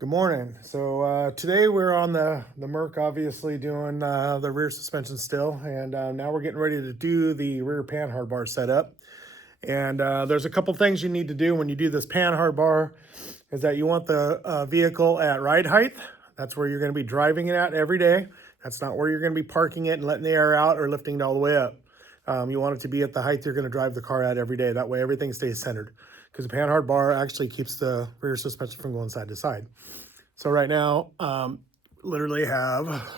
Good morning. So today we're on the Merc, obviously doing the rear suspension still, and now we're getting ready to do the rear Panhard bar setup. And there's a couple things you need to do when you do this Panhard bar, is that you want the vehicle at ride height. That's where you're going to be driving it at every day. That's not where you're going to be parking it and letting the air out or lifting it all the way up. You want it to be at the height you're going to drive the car at every day. That way everything stays centered, because the Panhard bar actually keeps the rear suspension from going side to side. So right now, literally have,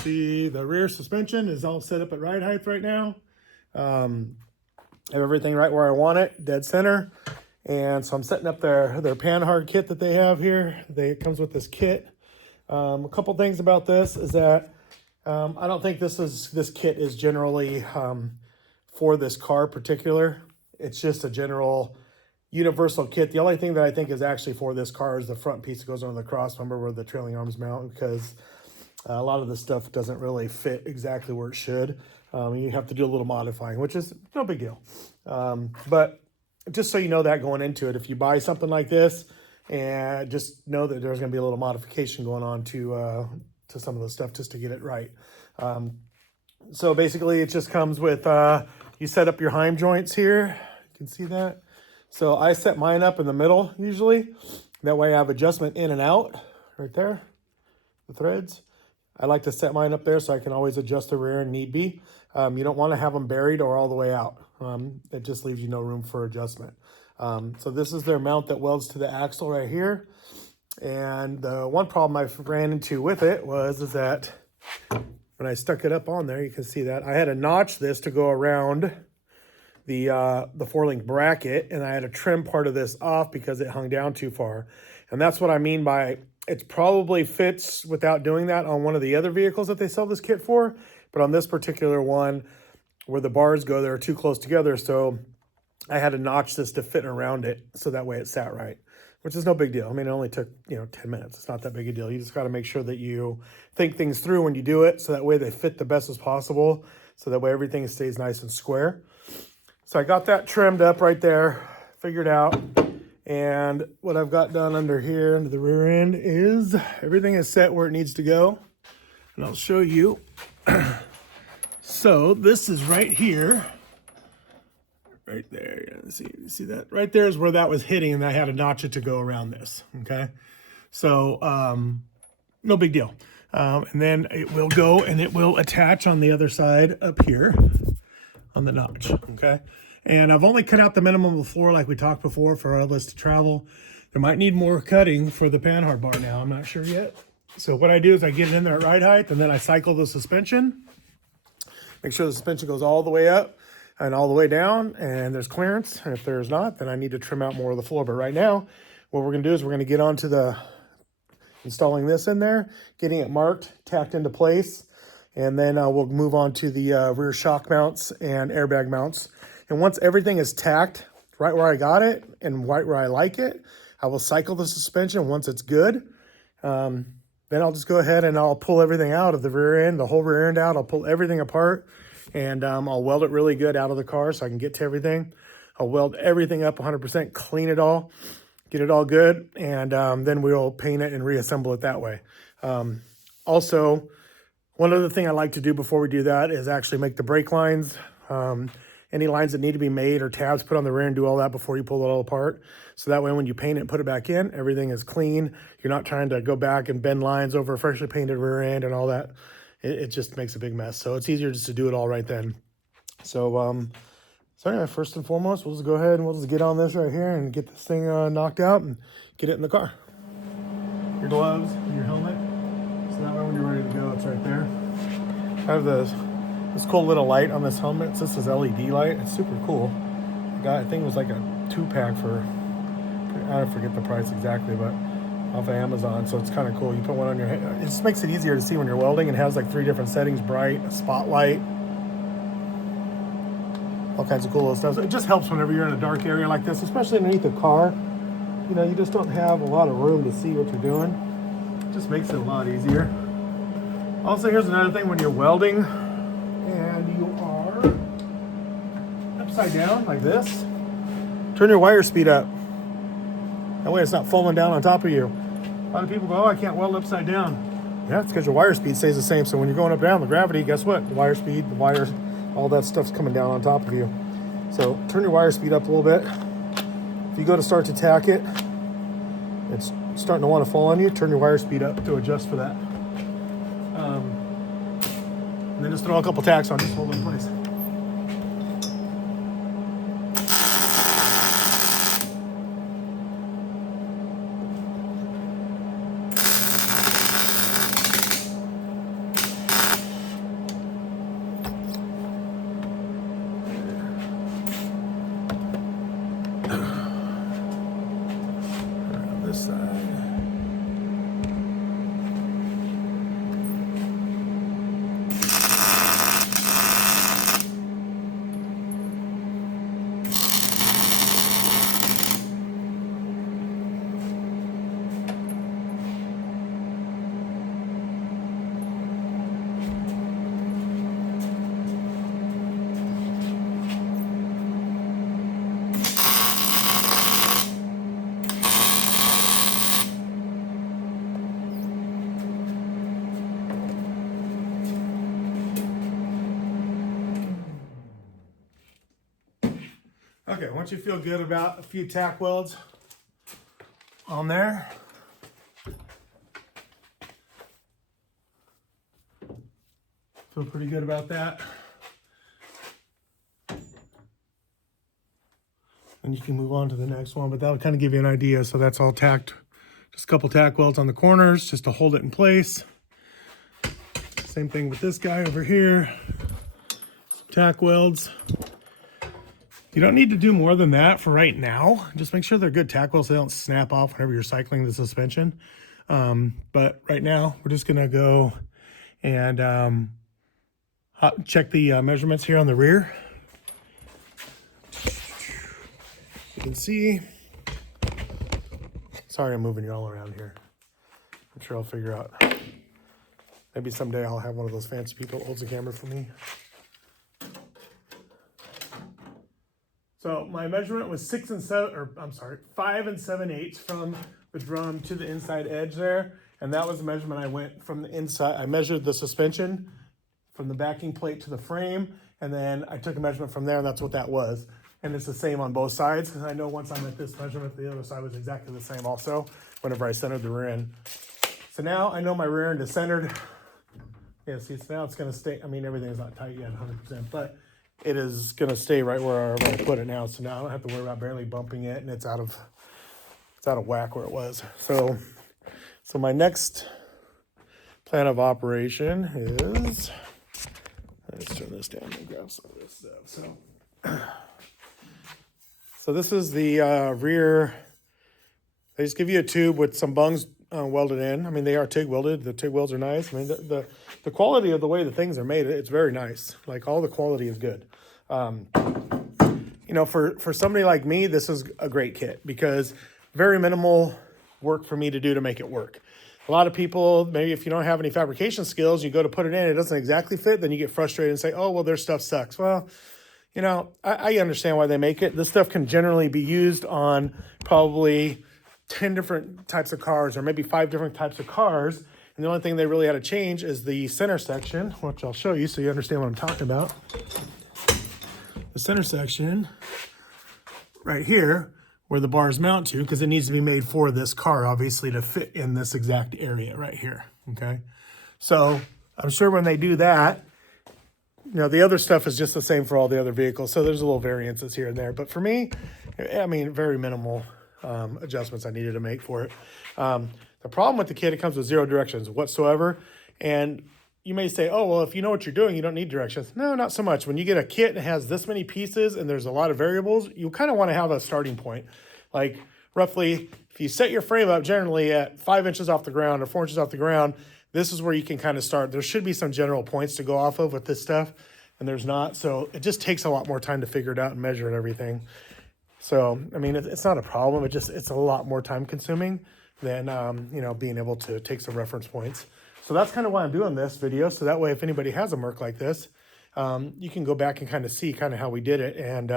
see, the rear suspension is all set up at ride height right now. Have everything right where I want it, dead center. And so I'm setting up their Panhard kit that they have here. It comes with this kit. A couple things about this is that I don't think this kit is generally for this car particular. It's just a general universal kit. The only thing that I think is actually for this car is the front piece that goes on the cross member where the trailing arms mount, because a lot of this stuff doesn't really fit exactly where it should. You have to do a little modifying, which is no big deal. But just so you know that going into it, if you buy something like this, and just know that there's going to be a little modification going on to some of the stuff just to get it right. So basically it just comes with, you set up your Heim joints here. You can see that. So I set mine up in the middle usually. That way I have adjustment in and out right there, the threads. I like to set mine up there so I can always adjust the rear if need be. You don't want to have them buried or all the way out. It just leaves you no room for adjustment. So this is their mount that welds to the axle right here. And the one problem I ran into with it is that when I stuck it up on there, you can see that I had to notch this to go around the 4-link bracket, and I had to trim part of this off because it hung down too far. And that's what I mean by it probably fits without doing that on one of the other vehicles that they sell this kit for, but on this particular one where the bars go, they're too close together, so I had to notch this to fit around it so that way it sat right, which is no big deal. I mean, it only took 10 minutes. It's not that big a deal. You just got to make sure that you think things through when you do it, so that way they fit the best as possible, so that way everything stays nice and square. So I got that trimmed up right there, figured out. And what I've got done under here, under the rear end, is everything is set where it needs to go. And I'll show you. So this is right here. Right there, you see that? Right there is where that was hitting, and I had to notch it to go around this, okay? So, no big deal. And then it will go and it will attach on the other side up here on the notch, okay? And I've only cut out the minimum of the floor like we talked before for all this to travel. There might need more cutting for the Panhard bar now. I'm not sure yet. So what I do is I get it in there at ride height, and then I cycle the suspension. Make sure the suspension goes all the way up and all the way down, and there's clearance. And if there's not, then I need to trim out more of the floor. But right now, what we're gonna do is we're gonna get onto the installing this in there, getting it marked, tacked into place, and then we'll move on to the rear shock mounts and airbag mounts. And once everything is tacked right where I got it and right where I like it, I will cycle the suspension. Once it's good, then I'll just go ahead and I'll pull everything out of the rear end, the whole rear end out. I'll pull everything apart, and I'll weld it really good out of the car so I can get to everything. I'll weld everything up 100%, clean it all, get it all good, and then we'll paint it and reassemble it that way. Also, one other thing I like to do before we do that is actually make the brake lines. Any lines that need to be made or tabs put on the rear, and do all that before you pull it all apart. So that way when you paint it and put it back in, everything is clean. You're not trying to go back and bend lines over a freshly painted rear end and all that. It just makes a big mess. So it's easier just to do it all right then. So, anyway, first and foremost, we'll just go ahead and we'll just get on this right here and get this thing knocked out and get it in the car. Your gloves and your helmet. So that way when you're ready to go, it's right there. I have this cool little light on this helmet. This is LED light. It's super cool. I think it was like a 2-pack for, I don't forget the price exactly, but off of Amazon. So it's kind of cool. You put one on your head. It just makes it easier to see when you're welding, and has like 3 different settings: bright, spotlight, all kinds of cool little stuff. So it just helps whenever you're in a dark area like this, especially underneath a car. You just don't have a lot of room to see what you're doing. It just makes it a lot easier. Also, here's another thing: when you're welding and you are upside down like this, turn your wire speed up. That way it's not falling down on top of you. A lot of people go, oh, I can't weld upside down. Yeah, it's because your wire speed stays the same. So when you're going up down, the gravity, guess what? The wire speed, the wires, all that stuff's coming down on top of you. So turn your wire speed up a little bit. If you go to start to tack it, it's starting to want to fall on you, turn your wire speed up to adjust for that. And then just throw a couple tacks on, just hold it in place. This side. Okay, once you feel good about a few tack welds on there, feel pretty good about that. And you can move on to the next one, but that'll kind of give you an idea. So that's all tacked, just a couple tack welds on the corners just to hold it in place. Same thing with this guy over here, some tack welds. You don't need to do more than that for right now. Just make sure they're good tack welds so they don't snap off whenever you're cycling the suspension. But right now, we're just gonna go and check the measurements here on the rear. You can see, sorry I'm moving you all around here. I'm sure I'll figure out. Maybe someday I'll have one of those fancy people that holds a camera for me. So my measurement was 5 and 7/8 from the drum to the inside edge there. And that was the measurement I went from the inside. I measured the suspension from the backing plate to the frame. And then I took a measurement from there, and that's what that was. And it's the same on both sides. Because I know once I'm at this measurement, the other side was exactly the same also whenever I centered the rear end. So now I know my rear end is centered. Yeah, see, so now it's going to stay. I mean, everything's not tight yet, 100%, but it is going to stay right where I put it now. So now I don't have to worry about barely bumping it, and it's out of whack where it was. So my next plan of operation is, let's turn this down and grab some of this stuff. So this is the rear. They just give you a tube with some bungs welded in. I mean, they are TIG welded. The TIG welds are nice. I mean, the quality of the way the things are made, it's very nice. Like, all the quality is good. You know, for somebody like me, this is a great kit because very minimal work for me to do to make it work. A lot of people, maybe if you don't have any fabrication skills, you go to put it in, it doesn't exactly fit, then you get frustrated and say, oh, well, their stuff sucks. Well, you know, I understand why they make it. This stuff can generally be used on probably 10 different types of cars, or maybe 5 different types of cars. And the only thing they really had to change is the center section, which I'll show you so you understand what I'm talking about. The center section right here, where the bars mount to, because it needs to be made for this car, obviously, to fit in this exact area right here, okay? So I'm sure when they do that, you know, the other stuff is just the same for all the other vehicles. So there's a little variances here and there. But for me, I mean, very minimal adjustments I needed to make for it. The problem with the kit, it comes with 0 directions whatsoever. And you may say, oh, well, if you know what you're doing, you don't need directions. No, not so much. When you get a kit that has this many pieces and there's a lot of variables, you kind of want to have a starting point. Like, roughly, if you set your frame up generally at 5 inches off the ground or 4 inches off the ground, this is where you can kind of start. There should be some general points to go off of with this stuff, and there's not. So it just takes a lot more time to figure it out and measure and everything. So, I mean, it's not a problem. It's a lot more time consuming than, you know, being able to take some reference points. So that's kind of why I'm doing this video. So that way, if anybody has a Merc like this, you can go back and kind of see kind of how we did it and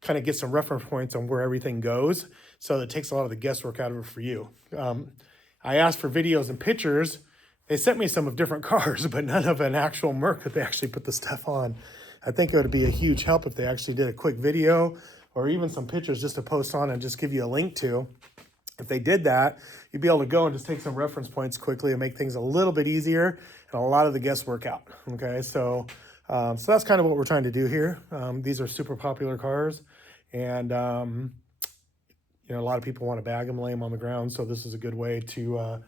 kind of get some reference points on where everything goes. So it takes a lot of the guesswork out of it for you. I asked for videos and pictures. They sent me some of different cars, but none of an actual Merc that they actually put the stuff on. I think it would be a huge help if they actually did a quick video or even some pictures just to post on and just give you a link to. If they did that, you'd be able to go and just take some reference points quickly and make things a little bit easier and a lot of the guesswork out. Okay, so that's kind of what we're trying to do here. These are super popular cars, and you know, a lot of people want to bag them, lay them on the ground. So this is a good way to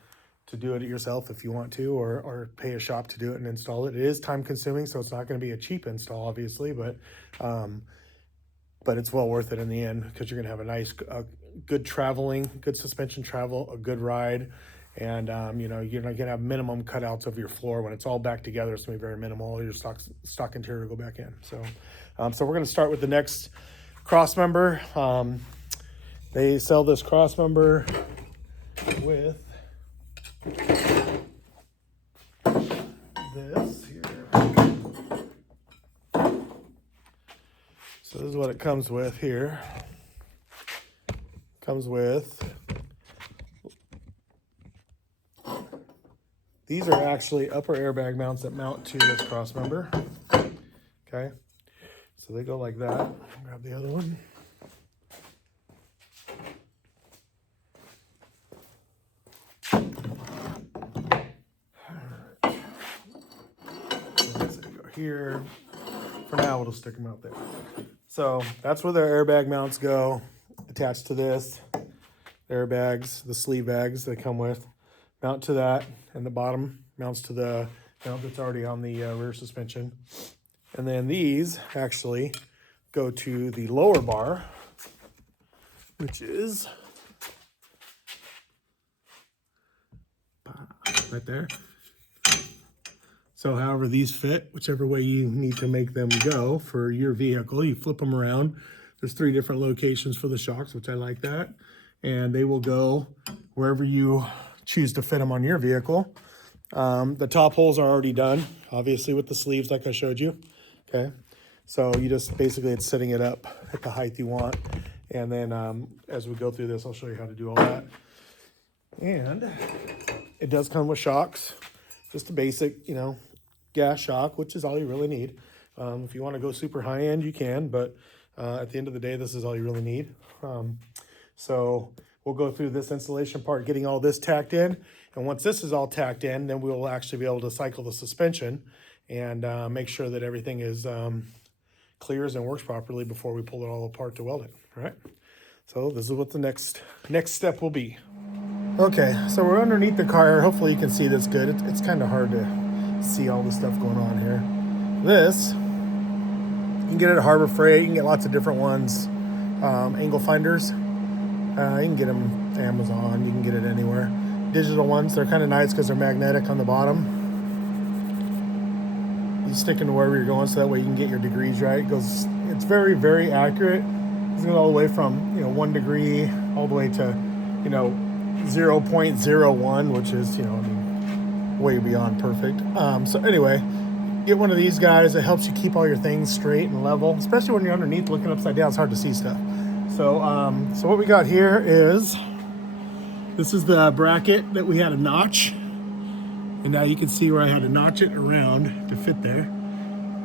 do it yourself if you want to, or pay a shop to do it and install it. It is time consuming, so it's not going to be a cheap install, obviously, but it's well worth it in the end, because you're going to have a nice, good traveling, good suspension travel, a good ride, and you know, you're not going to have minimum cutouts of your floor. When it's all back together, it's going to be very minimal. Your stock interior will go back in. So so we're going to start with the next cross member. They sell this cross member with this here. So this is what it comes with here. Comes with, these are actually upper airbag mounts that mount to this cross member. Okay, so they go like that. Grab the other one. Here. For now, we'll just stick them out there. So that's where their airbag mounts go, attached to this. Airbags, the sleeve bags they come with, mount to that, and the bottom mounts to the mount that's already on the rear suspension. And then these actually go to the lower bar, which is right there. So however these fit, whichever way you need to make them go for your vehicle, you flip them around. There's 3 different locations for the shocks, which I like that. And they will go wherever you choose to fit them on your vehicle. The top holes are already done, obviously with the sleeves like I showed you. Okay, so you just basically, it's setting it up at the height you want. And then as we go through this, I'll show you how to do all that. And it does come with shocks, just a basic, you know, gas shock, which is all you really need. If you want to go super high end, you can, but at the end of the day, this is all you really need. So we'll go through this installation part, getting all this tacked in. And once this is all tacked in, then we'll actually be able to cycle the suspension and make sure that everything is clears and works properly before we pull it all apart to weld it. All right. So this is what the next step will be. Okay, so we're underneath the car. Hopefully you can see this good. It's kind of hard to see all the stuff going on here. This, you can get it at Harbor Freight. You can get lots of different ones. Angle finders. You can get them Amazon. You can get it anywhere. Digital ones, they're kind of nice because they're magnetic on the bottom. You stick into wherever you're going so that way you can get your degrees right. It's very, very accurate. It's going all the way from, you know, 1 degree all the way to, you know, 0.01, which is, you know, I mean, way beyond perfect. So anyway, get one of these guys. It helps you keep all your things straight and level, especially when you're underneath looking upside down. It's hard to see stuff. So so what we got here is, this is the bracket that we had a notch, and now you can see where I had to notch it around to fit there.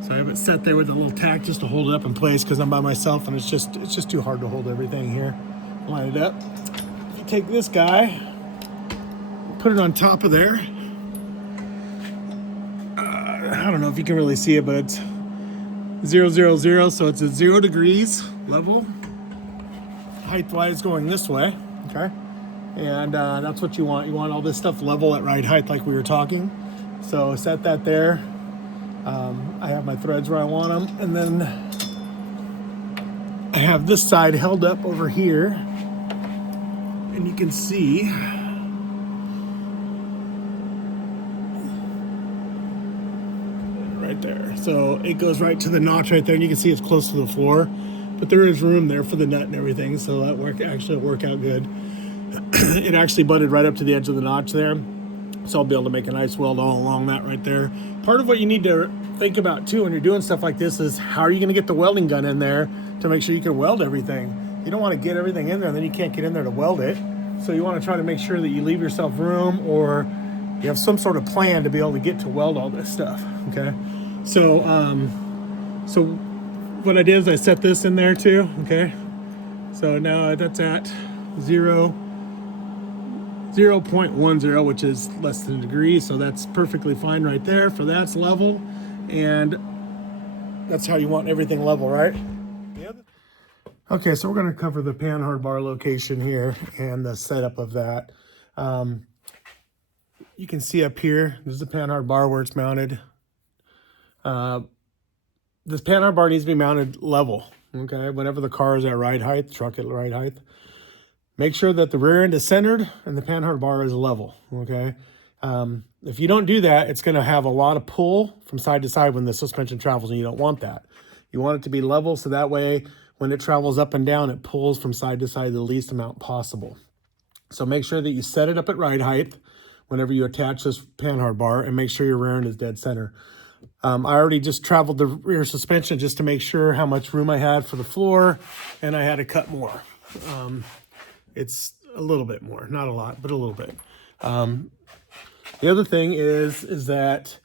So I have it set there with a little tack just to hold it up in place because I'm by myself and it's just too hard to hold everything here. Line it up. You take this guy, put it on top of there. I don't know if you can really see it, but it's 0, 0, 0, so it's at 0 degrees level. Height-wise going this way, okay? And that's what you want. You want all this stuff level at right height like we were talking. So set that there. I have my threads where I want them. And then I have this side held up over here. And you can see right there. So it goes right to the notch right there. And you can see it's close to the floor. But there is room there for the nut and everything. So that worked out good. It actually butted right up to the edge of the notch there. So I'll be able to make a nice weld all along that right there. Part of what you need to think about too when you're doing stuff like this is how are you going to get the welding gun in there to make sure you can weld everything. you don't want to get everything in there and then you can't get in there to weld it. So you want to try to make sure that you leave yourself room, or you have some sort of plan to be able to get to weld all this stuff, okay? So, so what I did is I set this in there too, okay? So now that's at 0.10, which is less than a degree. So that's perfectly fine right there for that's level. And that's how you want everything level, right? Okay, so we're going to cover the Panhard bar location here and the setup of that. You can see up here, there's the Panhard bar where it's mounted. This Panhard bar needs to be mounted level, okay? Whenever the car is at ride height, truck at ride height. Make sure that the rear end is centered and the Panhard bar is level, okay? If you don't do that, it's going to have a lot of pull from side to side when the suspension travels, and you don't want that. You want it to be level, so that way when it travels up and down, it pulls from side to side the least amount possible. So make sure that you set it up at ride height whenever you attach this Panhard bar, and make sure your rear end is dead center. I already just traveled the rear suspension just to make sure how much room I had for the floor, and I had to cut more. It's a little bit more, not a lot, but a little bit. The other thing is that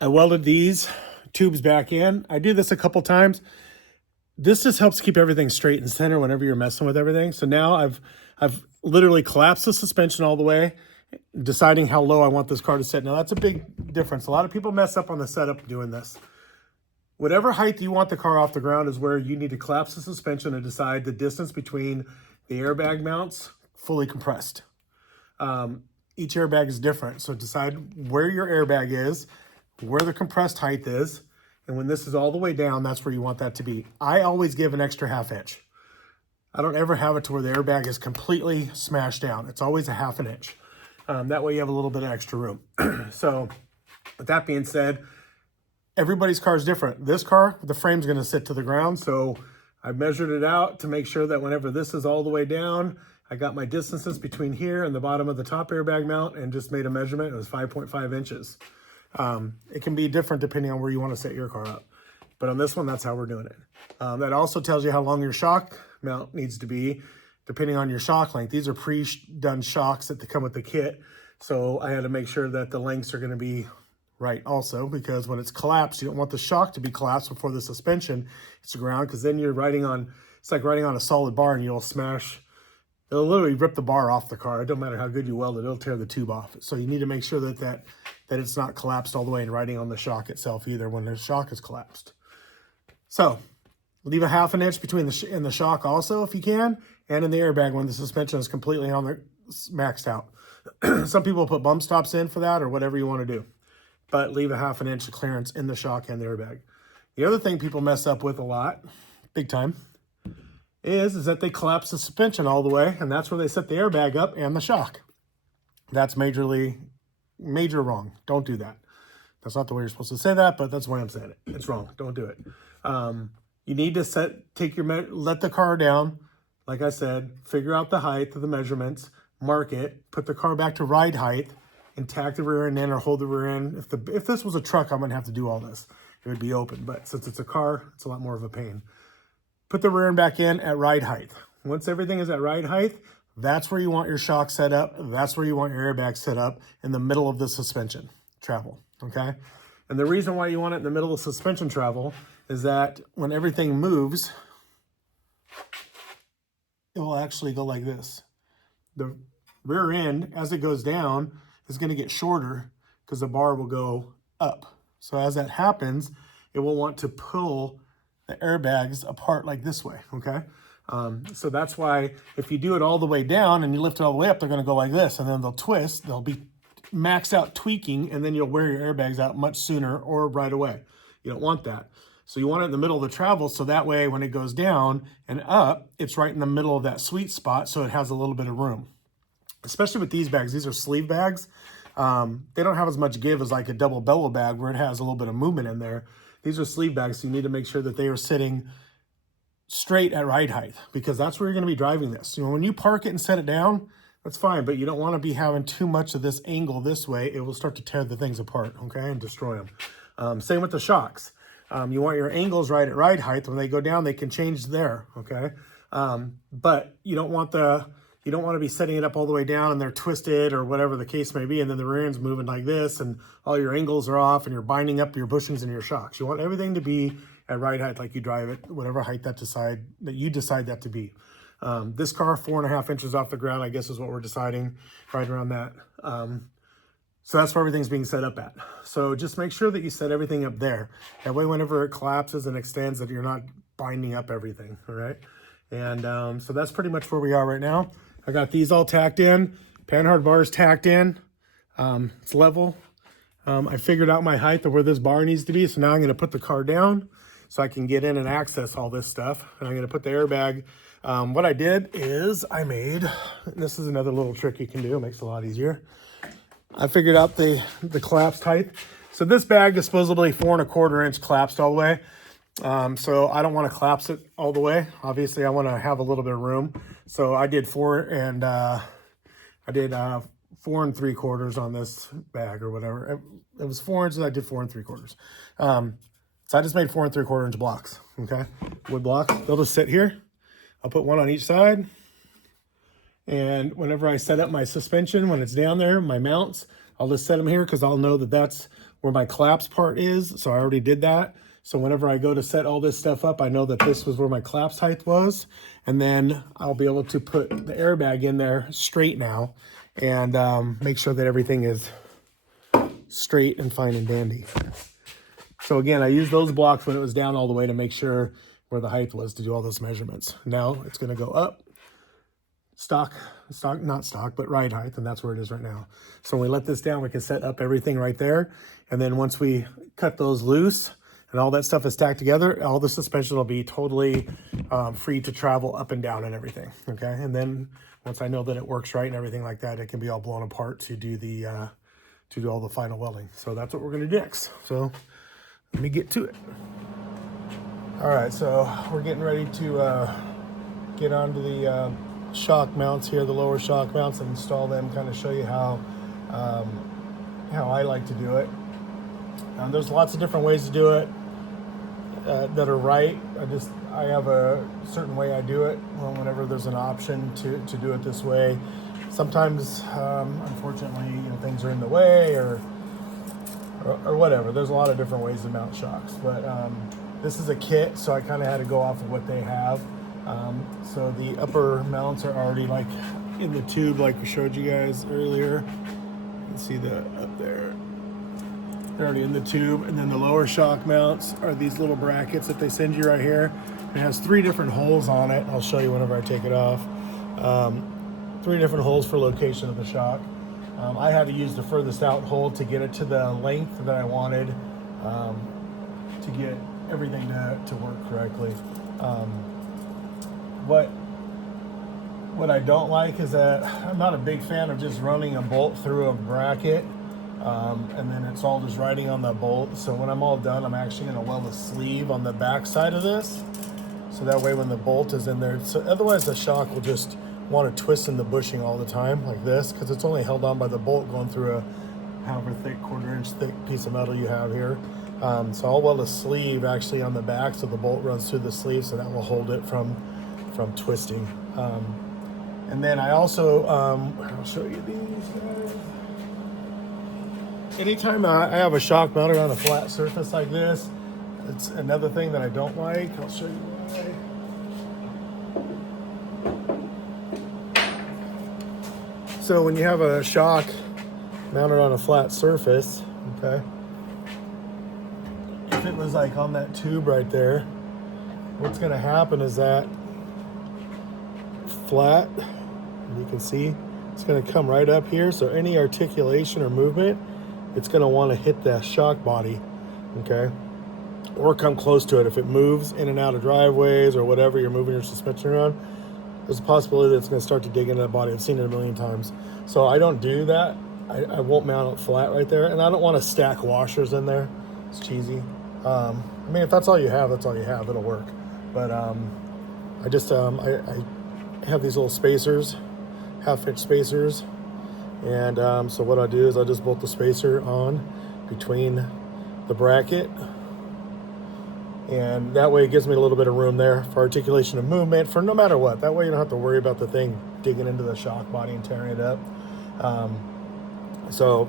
I welded these tubes back in. I do this a couple times. This just helps keep everything straight and center whenever you're messing with everything. So now I've literally collapsed the suspension all the way, deciding how low I want this car to sit. Now that's a big difference. A lot of people mess up on the setup doing this. Whatever height you want the car off the ground is where you need to collapse the suspension and decide the distance between the airbag mounts fully compressed. Each airbag is different. So decide where your airbag is, where the compressed height is, and when this is all the way down, that's where you want that to be. I always give an extra ½ inch. I don't ever have it to where the airbag is completely smashed down. It's always a ½ inch. That way you have a little bit of extra room. So with that being said, everybody's car is different. This car, the frame's gonna sit to the ground. So I measured it out to make sure that whenever this is all the way down, I got my distances between here and the bottom of the top airbag mount and just made a measurement. It was 5.5 inches. It can be different depending on where you want to set your car up. But on this one, that's how we're doing it. That also tells you how long your shock mount needs to be, depending on your shock length. These are pre-done shocks that come with the kit. So I had to make sure that the lengths are going to be right also, because when it's collapsed, you don't want the shock to be collapsed before the suspension hits the ground, because then you're riding on, it's like riding on a solid bar and you'll smash, it'll literally rip the bar off the car. It don't matter how good you weld it, it'll tear the tube off. So you need to make sure that it's not collapsed all the way and riding on the shock itself either when the shock is collapsed. So leave a ½ inch between the shock also if you can, and in the airbag when the suspension is completely on the maxed out. Some people put bump stops in for that or whatever you want to do, but leave a ½ inch of clearance in the shock and the airbag. The other thing people mess up with a lot, big time, is that they collapse the suspension all the way, and that's where they set the airbag up and the shock. That's major wrong. Don't do that. That's not the way you're supposed to say that, but that's why I'm saying it. It's wrong. Don't do it. You need to let the car down. Like I said, figure out the height of the measurements, mark it, put the car back to ride height, and tack the rear end in or hold the rear end. If this was a truck, I'm gonna have to do all this. It would be open, but since it's a car, it's a lot more of a pain. Put the rear end back in at ride height. Once everything is at ride height, that's where you want your shock set up. That's where you want your airbag set up, in the middle of the suspension travel, okay? And the reason why you want it in the middle of suspension travel is that when everything moves, it will actually go like this. The rear end, as it goes down, is going to get shorter because the bar will go up. So as that happens, it will want to pull the airbags apart like this way, okay? So that's why if you do it all the way down and you lift it all the way up, they're going to go like this, and then they'll twist. They'll be maxed out tweaking, and then you'll wear your airbags out much sooner or right away. You don't want that. So you want it in the middle of the travel, so that way when it goes down and up, it's right in the middle of that sweet spot, so it has a little bit of room. Especially with these bags, these are sleeve bags. They don't have as much give as like a double bellow bag where it has a little bit of movement in there. These are sleeve bags, so you need to make sure that they are sitting straight at ride height, because that's where you're going to be driving this. You know, when you park it and set it down, that's fine, but you don't want to be having too much of this angle this way. It will start to tear the things apart, okay, and destroy them. Same with the shocks. You want your angles right at ride height. When they go down, they can change there, okay? But you don't want to be setting it up all the way down and they're twisted or whatever the case may be, and then the rear end's moving like this and all your angles are off and you're binding up your bushings and your shocks. You want everything to be at right height, like you drive it, whatever height that you decide that to be. This car, 4.5 inches off the ground, I guess is what we're deciding, right around that. So that's where everything's being set up at. So just make sure that you set everything up there. That way, whenever it collapses and extends, that you're not binding up everything, all right? And so that's pretty much where we are right now. I got these all tacked in, Panhard bars tacked in. It's level. I figured out my height of where this bar needs to be. So now I'm gonna put the car down so I can get in and access all this stuff. And I'm gonna put the airbag. What I did is this is another little trick you can do, it makes it a lot easier. I figured out the collapsed height. So this bag is supposedly 4.25 inch collapsed all the way. So I don't want to collapse it all the way. Obviously I want to have a little bit of room. So I did 4 3/4 on this bag or whatever. It was 4 inches, I did 4 3/4. So I just made 4 3/4 inch blocks, okay? Wood blocks, they'll just sit here. I'll put one on each side. And whenever I set up my suspension, when it's down there, my mounts, I'll just set them here because I'll know that that's where my collapse part is. So I already did that. So whenever I go to set all this stuff up, I know that this was where my collapse height was. And then I'll be able to put the airbag in there straight now and make sure that everything is straight and fine and dandy. So again, I used those blocks when it was down all the way to make sure where the height was to do all those measurements. Now it's going to go up. Not stock, but ride height, and that's where it is right now. So when we let this down, we can set up everything right there. And then once we cut those loose and all that stuff is stacked together, all the suspension will be totally free to travel up and down and everything, okay? And then once I know that it works right and everything like that, it can be all blown apart to do all the final welding. So that's what we're gonna do next. So let me get to it. All right, so we're getting ready to get onto the shock mounts here, the lower shock mounts, and install them, kind of show you how I like to do it. There's lots of different ways to do it that are right. I have a certain way I do it whenever there's an option to do it this way. Sometimes, unfortunately, things are in the way or whatever. There's a lot of different ways to mount shocks, but this is a kit, so I kind of had to go off of what they have. So the upper mounts are already like in the tube, like we showed you guys earlier. You can see that up there. They're already in the tube. And then the lower shock mounts are these little brackets that they send you right here. It has 3 different holes on it. I'll show you whenever I take it off. 3 different holes for location of the shock. I had to use the furthest out hole to get it to the length that I wanted to get everything to work correctly. What I don't like is that I'm not a big fan of just running a bolt through a bracket and then it's all just riding on the bolt. So when I'm all done, I'm actually going to weld a sleeve on the back side of this. So that way when the bolt is in there, so otherwise the shock will just want to twist in the bushing all the time like this, because it's only held on by the bolt going through a however thick, 1/4 inch thick piece of metal you have here. So I'll weld a sleeve actually on the back so the bolt runs through the sleeve, so that will hold it from twisting. And then I also, I'll show you these guys. Anytime I have a shock mounted on a flat surface like this, it's another thing that I don't like. I'll show you why. So when you have a shock mounted on a flat surface, okay, if it was like on that tube right there, what's gonna happen is that flat, you can see, it's gonna come right up here. So any articulation or movement, it's gonna wanna hit the shock body, okay? Or come close to it. If it moves in and out of driveways or whatever, you're moving your suspension around, there's a possibility that it's gonna start to dig into that body. I've seen it a million times. So I don't do that. I won't mount it flat right there. And I don't wanna stack washers in there. It's cheesy. I mean, if that's all you have, that's all you have, it'll work. But I have these little spacers, 1/2 inch spacers. And so what I do is I just bolt the spacer on between the bracket And that way it gives me a little bit of room there for articulation of movement for no matter what. That way you don't have to worry about the thing digging into the shock body and tearing it up. So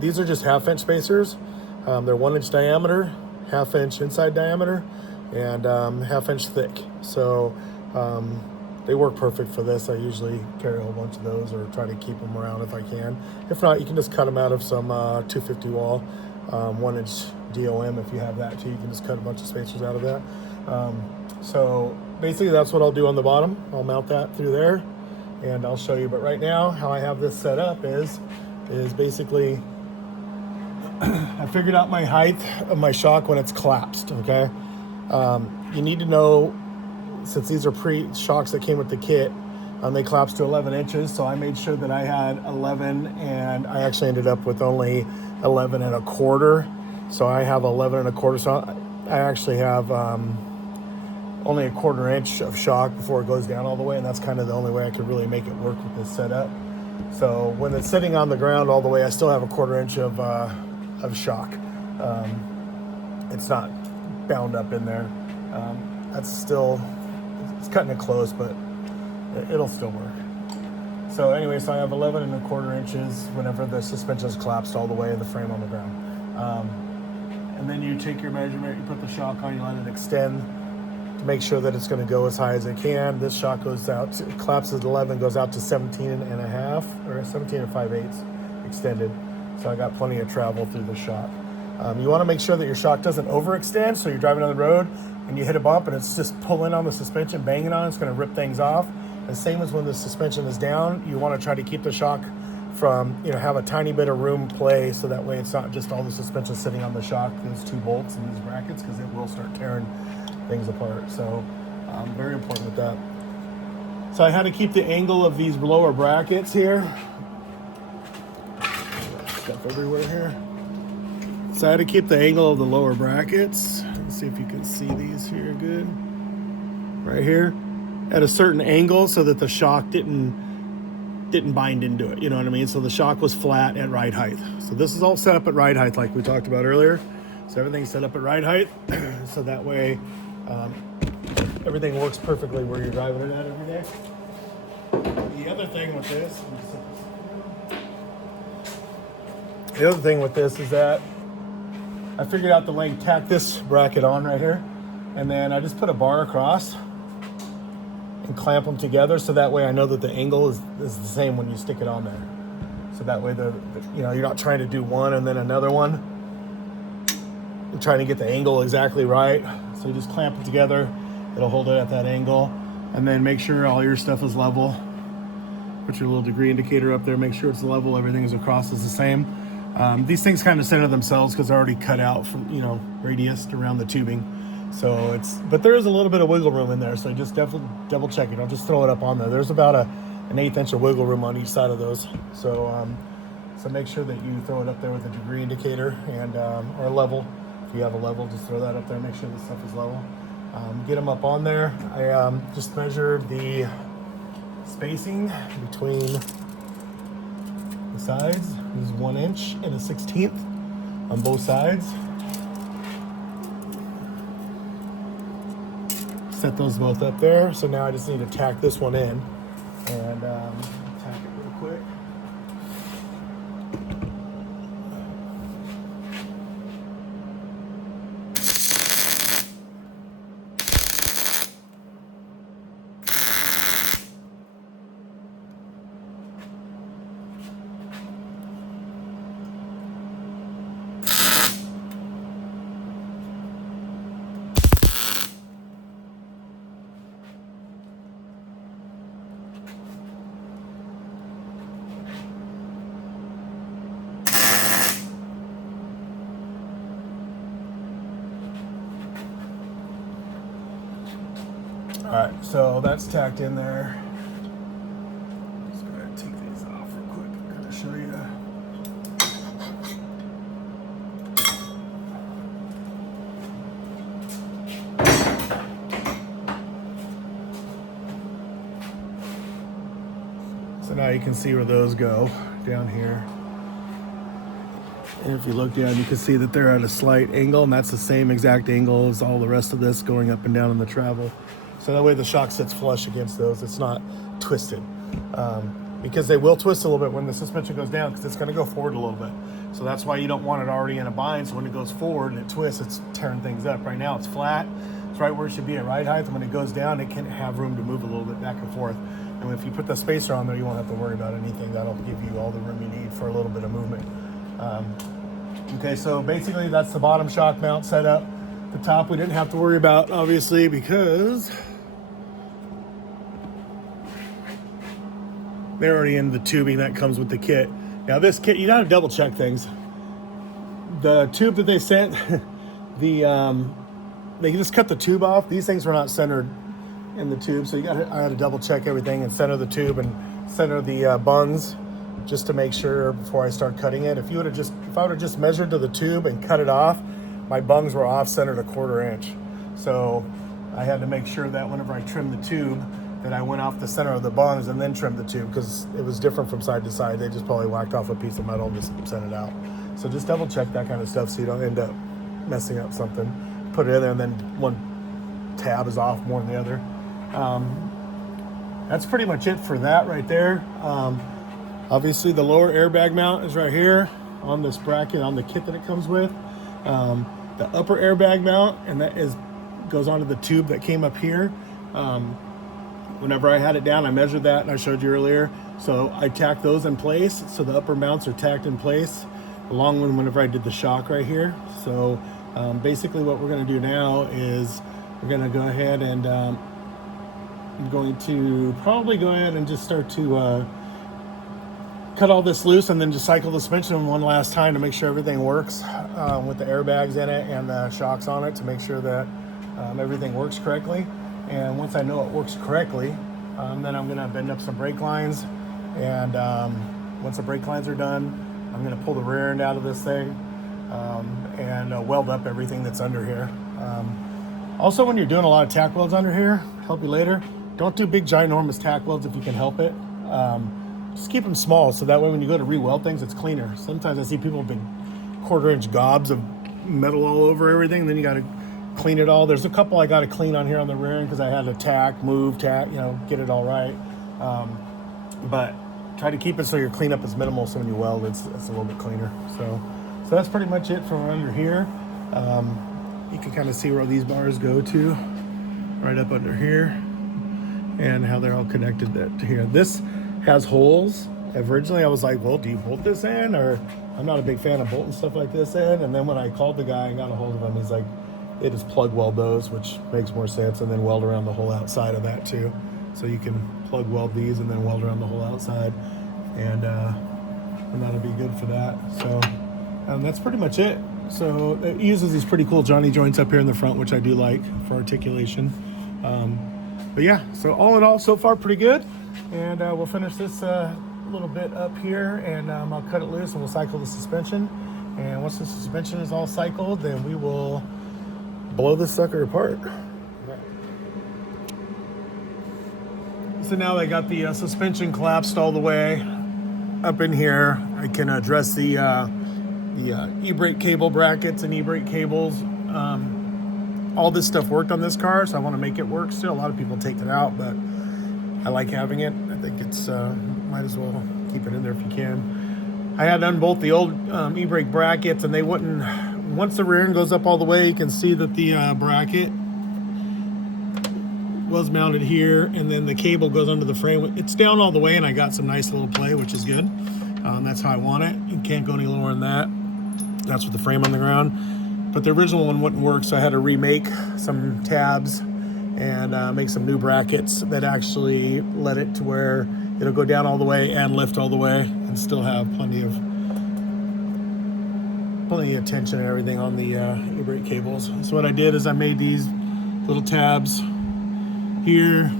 these are just 1/2 inch spacers. They're 1 inch diameter, 1/2 inch inside diameter, and 1/2 inch thick. So they work perfect for this. I usually carry a whole bunch of those or try to keep them around if I can. If not, you can just cut them out of some 250 wall, 1 inch DOM if you have that too. You can just cut a bunch of spacers out of that. So basically that's what I'll do on the bottom. I'll mount that through there and I'll show you. But right now how I have this set up is basically I figured out my height of my shock when it's collapsed, okay? You need to know, since these are pre-shocks that came with the kit, they collapsed to 11 inches, so I made sure that I had 11, and I actually ended up with only 11 and a quarter. So I have 11 and a quarter, so I actually have only a 1/4 inch of shock before it goes down all the way, and that's kind of the only way I could really make it work with this setup. So when it's sitting on the ground all the way, I still have a 1/4 inch of shock. It's not bound up in there. That's still, it's cutting it close, but it'll still work. So anyway, so I have 11 and a 1/4 inches whenever the suspension is collapsed all the way, the frame on the ground. And then you take your measurement, you put the shock on, you let it extend to make sure that it's going to go as high as it can. This shock goes out, it collapses at 11, goes out to 17 and a half, or 17 and 5/8 extended. So I got plenty of travel through the shock. You want to make sure that your shock doesn't overextend, so you're driving on the road and you hit a bump and it's just pulling on the suspension, banging on it, it's going to rip things off. The same as when the suspension is down, you want to try to keep the shock from, have a tiny bit of room play, so that way it's not just all the suspension sitting on the shock, those 2 bolts and these brackets, because it will start tearing things apart. So very important with that. So I had to keep the angle of these lower brackets here. Stuff everywhere here. So I had to keep the angle of the lower brackets. Let's see if you can see these here good. Right here. At a certain angle so that the shock didn't bind into it. You know what I mean? So the shock was flat at ride height. So this is all set up at ride height like we talked about earlier. So everything's set up at ride height. So that way everything works perfectly where you're driving it at every day. The other thing with this is that I figured out the length, tack this bracket on right here, and then I just put a bar across and clamp them together, so that way I know that the angle is the same when you stick it on there. So that way you're not trying to do one and then another one. You're trying to get the angle exactly right. So you just clamp it together. It'll hold it at that angle, and then make sure all your stuff is level. Put your little degree indicator up there. Make sure it's level. Everything is across is the same. These things kind of center themselves because they're already cut out from radius around the tubing. So but there is a little bit of wiggle room in there. So just definitely double check it. Don't just throw it up on there. There's about an 1/8 inch of wiggle room on each side of those. So make sure that you throw it up there with a degree indicator and or a level. If you have a level, just throw that up there. Make sure this stuff is level. Get them up on there. I just measured the spacing between the sides. This is 1 inch and a 1/16 on both sides. Set those both up there. So now I just need to tack this one in and tack it real quick. All right, so that's tacked in there. Just go ahead and take these off real quick. I'm going to show you. So now you can see where those go down here. And if you look down, you can see that they're at a slight angle, and that's the same exact angle as all the rest of this going up and down in the travel. So that way the shock sits flush against those. It's not twisted. Because they will twist a little bit when the suspension goes down, because it's going to go forward a little bit. So that's why you don't want it already in a bind. So when it goes forward and it twists, it's tearing things up. Right now it's flat. It's right where it should be at ride height. And when it goes down, it can have room to move a little bit back and forth. And if you put the spacer on there, you won't have to worry about anything. That'll give you all the room you need for a little bit of movement. Okay, so basically that's the bottom shock mount setup. The top we didn't have to worry about, obviously, because they're already in the tubing that comes with the kit. Now this kit, you gotta double check things. The tube that they sent, they just cut the tube off. These things were not centered in the tube, so I had to double check everything and center the tube and center the bungs just to make sure before I start cutting it. If I would have just measured to the tube and cut it off, my bungs were off centered 1/4 inch. So I had to make sure that whenever I trimmed the tube, that I went off the center of the bungs and then trimmed the tube, because it was different from side to side. They just probably whacked off a piece of metal and just sent it out. So just double check that kind of stuff so you don't end up messing up something. Put it in there and then one tab is off more than the other. That's pretty much it for that right there. Obviously the lower airbag mount is right here on this bracket on the kit that it comes with. The upper airbag mount, and that goes onto the tube that came up here. Whenever I had it down, I measured that and I showed you earlier. So I tacked those in place. So the upper mounts are tacked in place along with whenever I did the shock right here. So basically what we're gonna do now is we're gonna go ahead and I'm going to probably go ahead and just start to cut all this loose and then just cycle the suspension one last time to make sure everything works with the airbags in it and the shocks on it, to make sure that everything works correctly. And once I know it works correctly, then I'm gonna bend up some brake lines. And once the brake lines are done, I'm gonna pull the rear end out of this thing and weld up everything that's under here. Also, when you're doing a lot of tack welds under here, help you later, don't do big ginormous tack welds if you can help it. Just keep them small, so that way when you go to re-weld things, it's cleaner. Sometimes I see people with big 1/4 inch gobs of metal all over everything, then you gotta clean it all. There's a couple I got to clean on here on the rear end because I had to tack, get it all right. But try to keep it so your cleanup is minimal, so when you weld, it's a little bit cleaner. So that's pretty much it from under here. You can kind of see where these bars go to, right up under here, and how they're all connected to here. This has holes. Originally, I was like, well, do you bolt this in? Or I'm not a big fan of bolting stuff like this in. And then when I called the guy and got a hold of him, he's like, they just plug weld those, which makes more sense, and then weld around the whole outside of that too. So you can plug weld these and then weld around the whole outside, and that'll be good for that. So that's pretty much it. So it uses these pretty cool Johnny joints up here in the front, which I do like for articulation. But yeah, so all in all, so far pretty good. And we'll finish this little bit up here, and I'll cut it loose and we'll cycle the suspension. And once the suspension is all cycled, then we will blow this sucker apart. So now I got the suspension collapsed all the way up in here. I can address the e-brake cable brackets and e-brake cables. All this stuff worked on this car, so I want to make it work still. A lot of people take it out, but I like having it. I think it's might as well keep it in there if you can. I had to unbolt the old e-brake brackets, and they wouldn't. Once the rear end goes up all the way, you can see that the bracket was mounted here, and then the cable goes under the frame. It's down all the way, and I got some nice little play, which is good. That's how I want it. You can't go any lower than that. That's with the frame on the ground. But the original one wouldn't work, so I had to remake some tabs and make some new brackets that actually let it to where it'll go down all the way and lift all the way and still have plenty of tension and everything on the e-brake cables. So what I did is I made these little tabs here,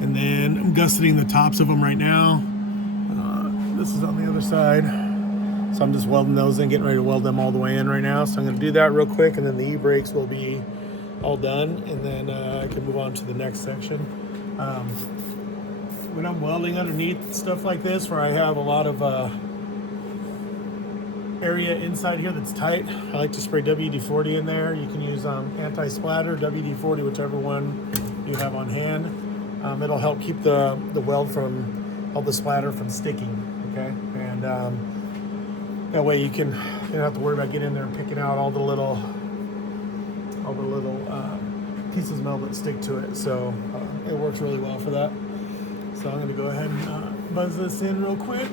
and then I'm gusseting the tops of them right now. This is on the other side, so I'm just welding those in, getting ready to weld them all the way in right now. So I'm going to do that real quick, and then the e-brakes will be all done, and then I can move on to the next section. When I'm welding underneath stuff like this, where I have a lot of area inside here that's tight, I like to spray WD-40 in there. You can use anti-splatter, WD-40, whichever one you have on hand. It'll help keep the weld from all the splatter from sticking, okay? And that way you don't have to worry about getting in there and picking out all the little pieces of metal that stick to it. So it works really well for that. So I'm gonna go ahead and buzz this in real quick.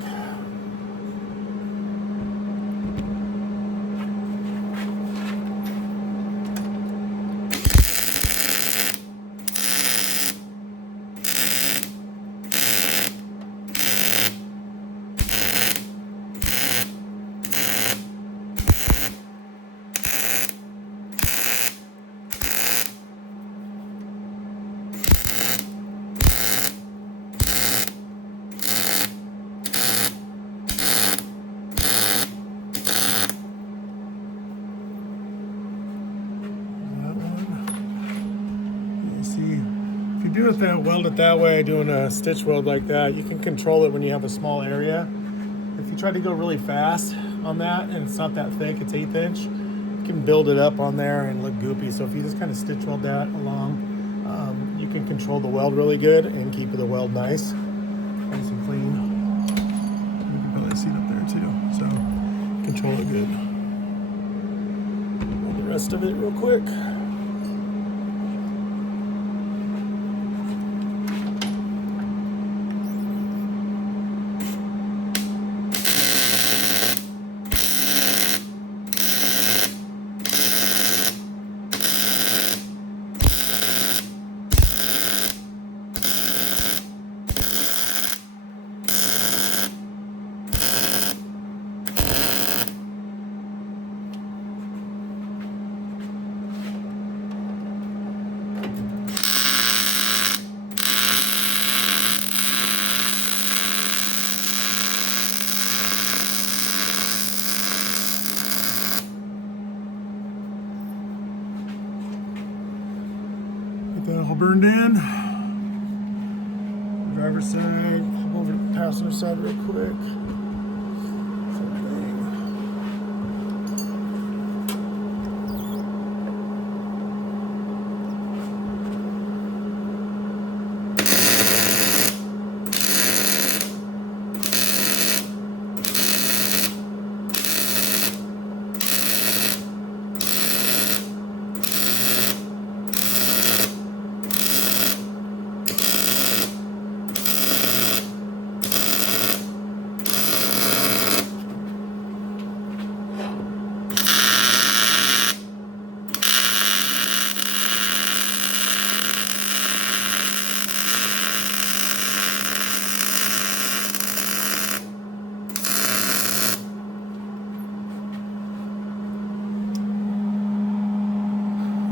If you do it weld it that way, doing a stitch weld like that, you can control it when you have a small area. If you try to go really fast on that and it's not that thick, it's 1/8 inch, you can build it up on there and look goopy. So if you just kind of stitch weld that along, you can control the weld really good and keep the weld nice and clean. You can probably see it up there too. So control it good. Weld the rest of it real quick. Get that all burned in. Driver's side, hop over to the passenger side real quick. Same thing.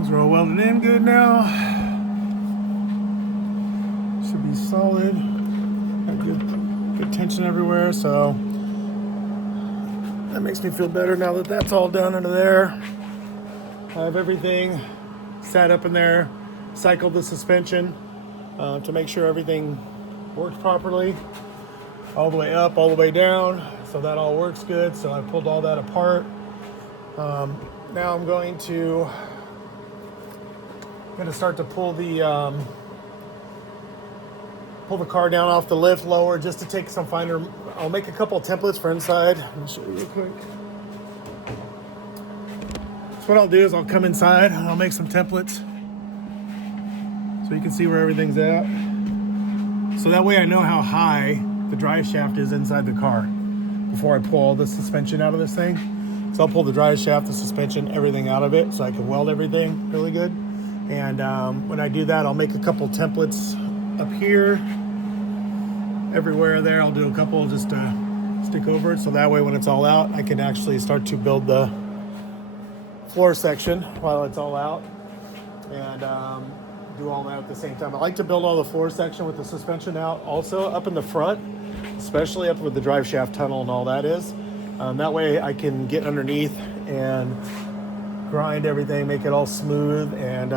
Those are all welded in good now. Should be solid. Got good tension everywhere, so that makes me feel better now that that's all done under there. I have everything set up in there, cycled the suspension to make sure everything works properly, all the way up, all the way down, so that all works good. So I pulled all that apart. Now I'm going to start to pull the car down off the lift lower, just to take some finer. I'll make a couple of templates for inside. Let me show you real quick. So what I'll do is I'll come inside and I'll make some templates so you can see where everything's at. So that way I know how high the drive shaft is inside the car before I pull all the suspension out of this thing. So I'll pull the drive shaft, the suspension, everything out of it so I can weld everything really good. And when I do that, I'll make a couple templates up here, everywhere there. I'll do a couple just to stick over it, so that way when it's all out, I can actually start to build the floor section while it's all out, and do all that at the same time. I like to build all the floor section with the suspension out also up in the front, especially up with the drive shaft tunnel and all that is. That way I can get underneath and grind everything, make it all smooth, and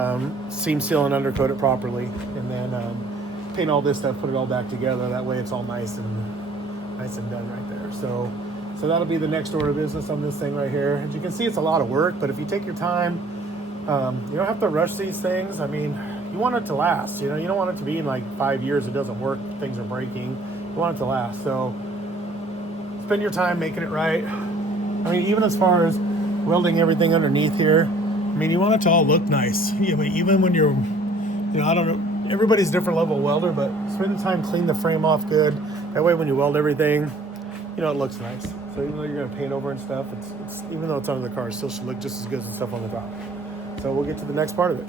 seam seal and undercoat it properly, and then paint all this stuff, put it all back together. That way it's all nice and done right there. So So that'll be the next order of business on this thing right here. As you can see, it's a lot of work, but if you take your time, you don't have to rush these things. I mean, you want it to last. You know, you don't want it to be in like 5 years it doesn't work, things are breaking. You want it to last. So spend your time making it right. I mean, even as far as welding everything underneath here, I mean, you want it to all look nice. Even when you're, I don't know, everybody's different level of welder, but spend the time, clean the frame off good. That way when you weld everything, it looks nice. So even though you're gonna paint over and stuff, it's even though it's under the car, it still should look just as good as the stuff on the top. So we'll get to the next part of it.